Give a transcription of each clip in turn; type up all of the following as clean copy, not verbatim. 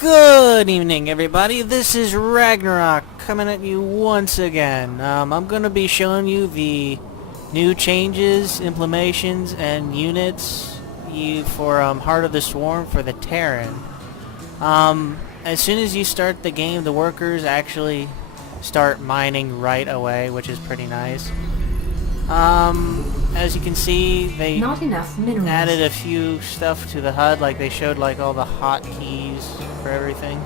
Good evening, everybody. This is Ragnarok coming at you once again. I'm going to be showing you the new changes, implementations, and units for Heart of the Swarm for the Terran. As soon as you start the game, the workers actually start mining right away, which is pretty nice. As you can see, they added a few stuff to the HUD, like they showed like all the hotkeys for everything.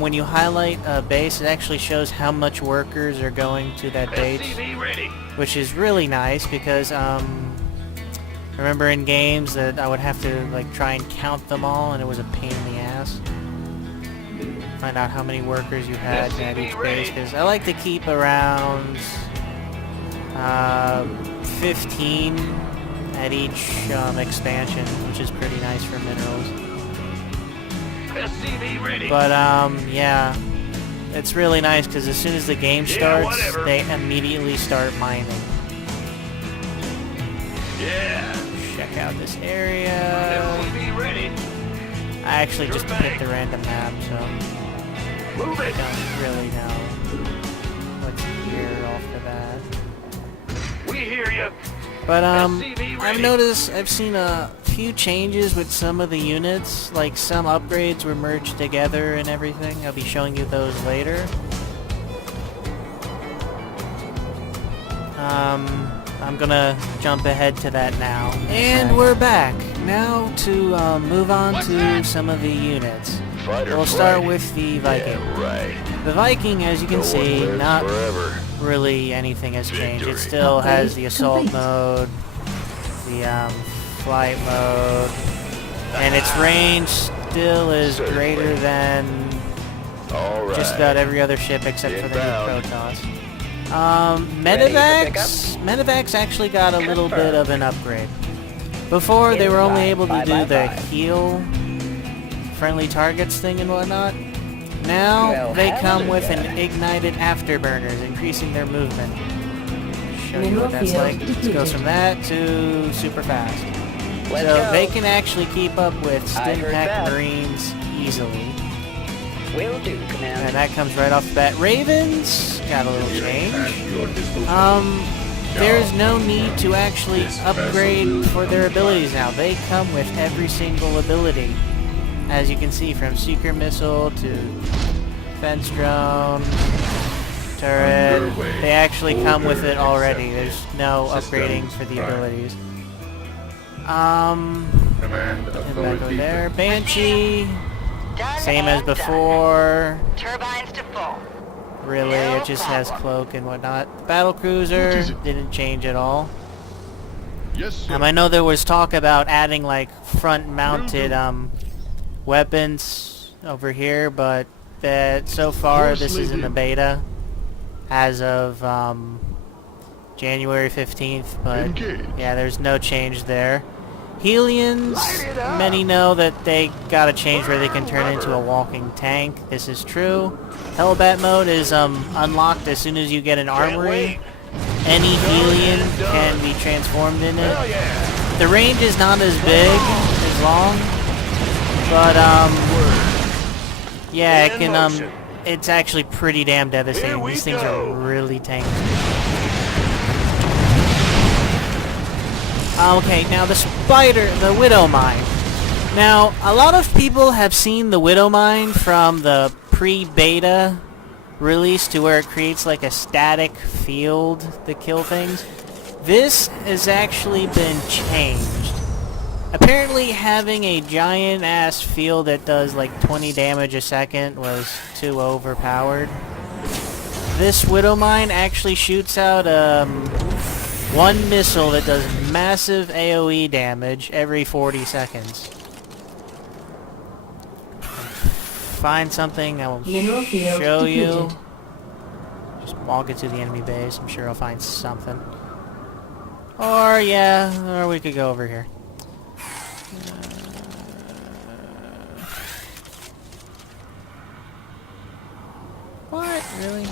When you highlight a base, it actually shows how much workers are going to that base, which is really nice because remember in games that I would have to like try and count them all, and it was a pain in the ass. Find out how many workers you had at each base, because I like to keep around 15 at each expansion, which is pretty nice for minerals. But yeah, it's really nice because as soon as the game starts, they immediately start mining. Check out this area. I actually just picked a random map, so I don't really know what's here off the bat. We hear you. But I've seen a few changes with some of the units, like some upgrades were merged together and everything. I'll be showing you those later. I'm gonna jump ahead to that now. And we're back. Now to move on to some of the units. We'll start with the Viking. Yeah, right. The Viking, as you can see, not really anything has changed. It still has the assault mode, the flight mode, and its range still is greater than just about every other ship except for the new Protoss. Medevacs actually got a little bit of an upgrade. Before, they were only able to do the heal friendly targets thing and whatnot. Now, they come with an ignited afterburners, increasing their movement. Show you what that's like. It goes from that to super fast. So they can actually keep up with Stimpack Marines easily. Will do, Commander. And that comes right off the bat. Ravens got a little change. There's no need to actually upgrade for their abilities now. They come with every single ability. As you can see, from Seeker Missile to Fence Drone, Turret, they actually come with it already. There's no upgrading for the abilities. And back over there. Banshee, same as before. Turbines to full. Really, it just has cloak and whatnot. Battle Cruiser didn't change at all. I know there was talk about adding like front-mounted weapons over here, but that so far this is in the beta as of January 15th, but yeah, there's no change there. Hellions, many know that they got a change where they can turn into a walking tank. This is true. Hellbat mode is unlocked as soon as you get an armory. Any Hellion can be transformed in it. The range is not as big, as long, but yeah, it can it's actually pretty damn devastating. These things are really tanky. Okay, now the Widow Mine. Now, a lot of people have seen the Widow Mine from the pre-beta release to where it creates like a static field to kill things. This has actually been changed. Apparently having a giant ass field that does like 20 damage a second was too overpowered. This Widow Mine actually shoots out one missile that does massive AoE damage every 40 seconds. Find something, I will show you. Just walk it to the enemy base, I'm sure I'll find something. Or yeah, or we could go over here. What? Really?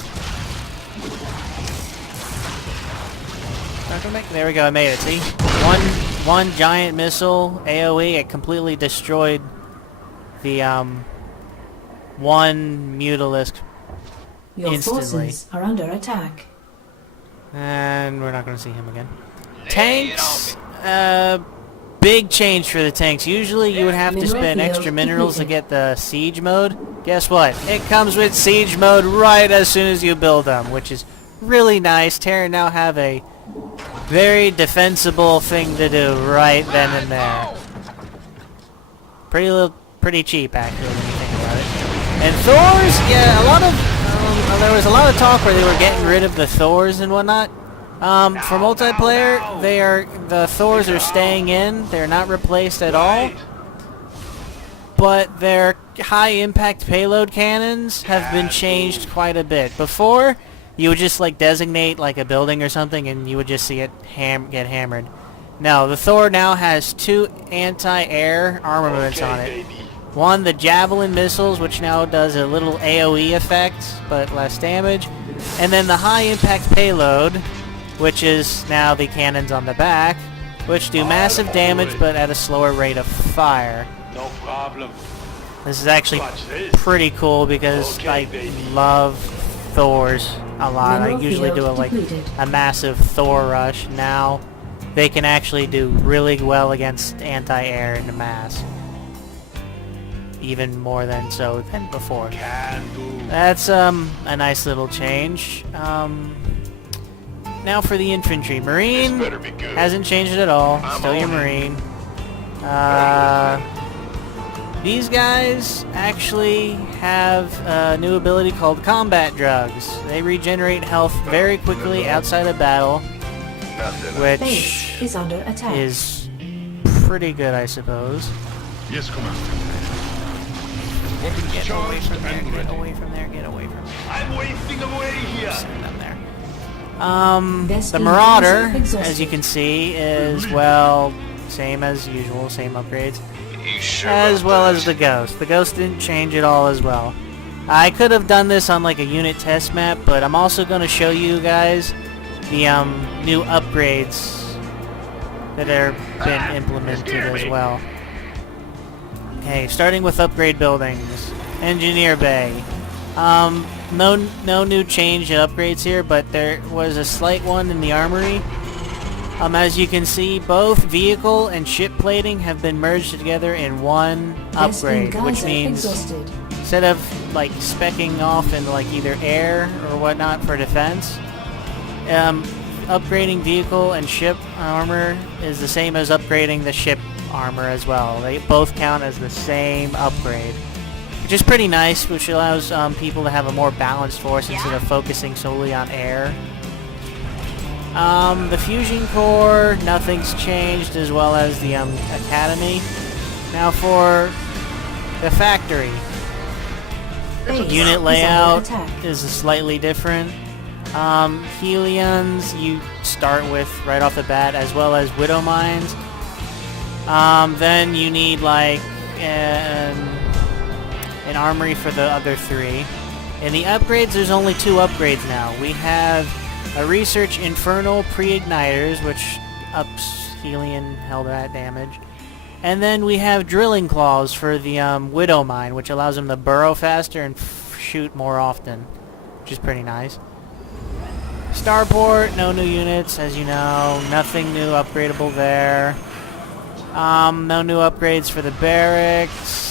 There we go, I made it, see? One giant missile, AoE, it completely destroyed the one Mutalisk Your instantly. forces are under attack. And we're not going to see him again. Tanks, big change for the tanks. Usually you would have to Mineral spend field extra minerals to depleted. get the siege mode. Guess what? It comes with siege mode right as soon as you build them, which is really nice. Terran now have a very defensible thing to do right then and there. Pretty cheap actually when you think about it. And Thors, yeah, there was a lot of talk where they were getting rid of the Thors and whatnot. For multiplayer, the Thors are staying in. They're not replaced at all. But their high impact payload cannons have been changed quite a bit. Before, you would just like designate like a building or something and you would just see it get hammered. No, the Thor now has 2 anti-air armaments on it. One, the Javelin missiles, which now does a little AoE effect, but less damage. And then the high impact payload, which is now the cannons on the back, which do massive damage but at a slower rate of fire. No problem. This is actually Watch this. pretty cool because Okay, I baby. love Thors a lot. I Mineral usually do field a depleted. massive Thor rush. Now they can actually do really well against anti-air in the mass. Even more than so than before. Can do. That's a nice little change. Now for the infantry. Marine This better be good. hasn't changed at all. I'm Still your on it. Marine. These guys actually have a new ability called Combat Drugs. They regenerate health very quickly outside of battle, Nothing. which Base is under attack. is pretty good, I suppose. Yes, Commander. Weapons Get away charged from there, and get ready. away from there, get away from there. I'm wasting away here. Send them there. The Destiny Marauder, has exhausted. as you can see, is, well, same as usual, same upgrades. You sure As about well that? as the Ghost. The Ghost didn't change at all as well. I could have done this on like a unit test map, but I'm also going to show you guys the new upgrades that have been implemented as well. Okay, starting with upgrade buildings. Engineer Bay. No new change in upgrades here, but there was a slight one in the armory. As you can see, both vehicle and ship plating have been merged together in one upgrade, which means exhausted. instead of like specking off in like either air or whatnot for defense, upgrading vehicle and ship armor is the same as upgrading the ship armor as well. They both count as the same upgrade, which is pretty nice, which allows people to have a more balanced force instead of focusing solely on air. The Fusion Core, nothing's changed, as well as the Academy. Now for the factory. Base Unit is layout under attack. is slightly different. Helions you start with right off the bat, as well as Widow Mines. Then you need like an armory for the other 3. In the upgrades, there's only 2 upgrades now. We have a Research Infernal Pre-Igniters, which ups Helion held that damage. And then we have Drilling Claws for the Widow Mine, which allows them to burrow faster and shoot more often, which is pretty nice. Starport, no new units, as you know. Nothing new upgradable there. No new upgrades for the barracks.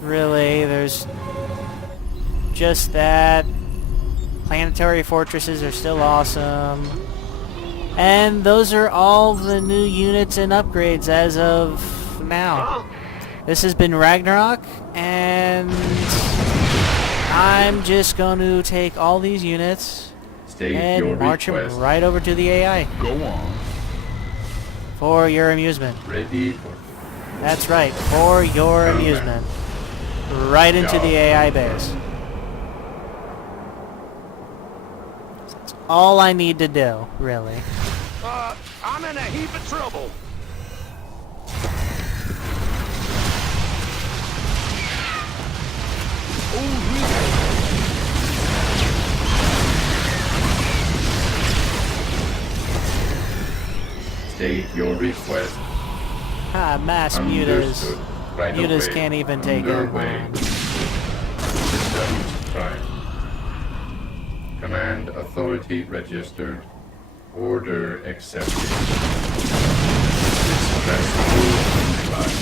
Really, there's just that. Planetary fortresses are still awesome. And those are all the new units and upgrades as of now. This has been Ragnarok, and I'm just going to take all these units State your and march them request. right over to the AI Go on. for your amusement. Ready for... That's right, for your amusement. Right into the AI base. That's all I need to do, really. I'm in a heap of trouble. State your request. Ah, mass mutas. Understood. Right Mutas away. can't even take it. Underway. System prime. Command authority registered. Order accepted. Express rule device.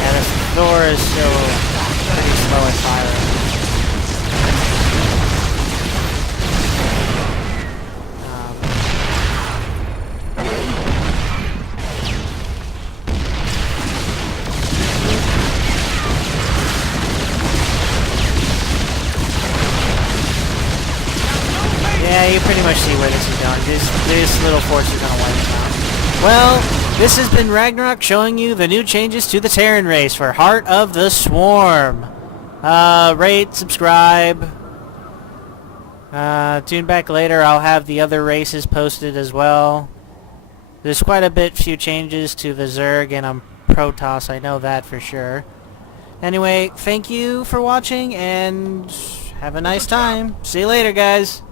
Yeah, this door is still pretty slow at firing. Yeah, you pretty much see where this is going. This little force is going to wipe them out. Well, this has been Ragnarok showing you the new changes to the Terran race for Heart of the Swarm. Rate, subscribe. Tune back later. I'll have the other races posted as well. There's quite a few changes to the Zerg and Protoss. I know that for sure. Anyway, thank you for watching and have a nice time. See you later, guys.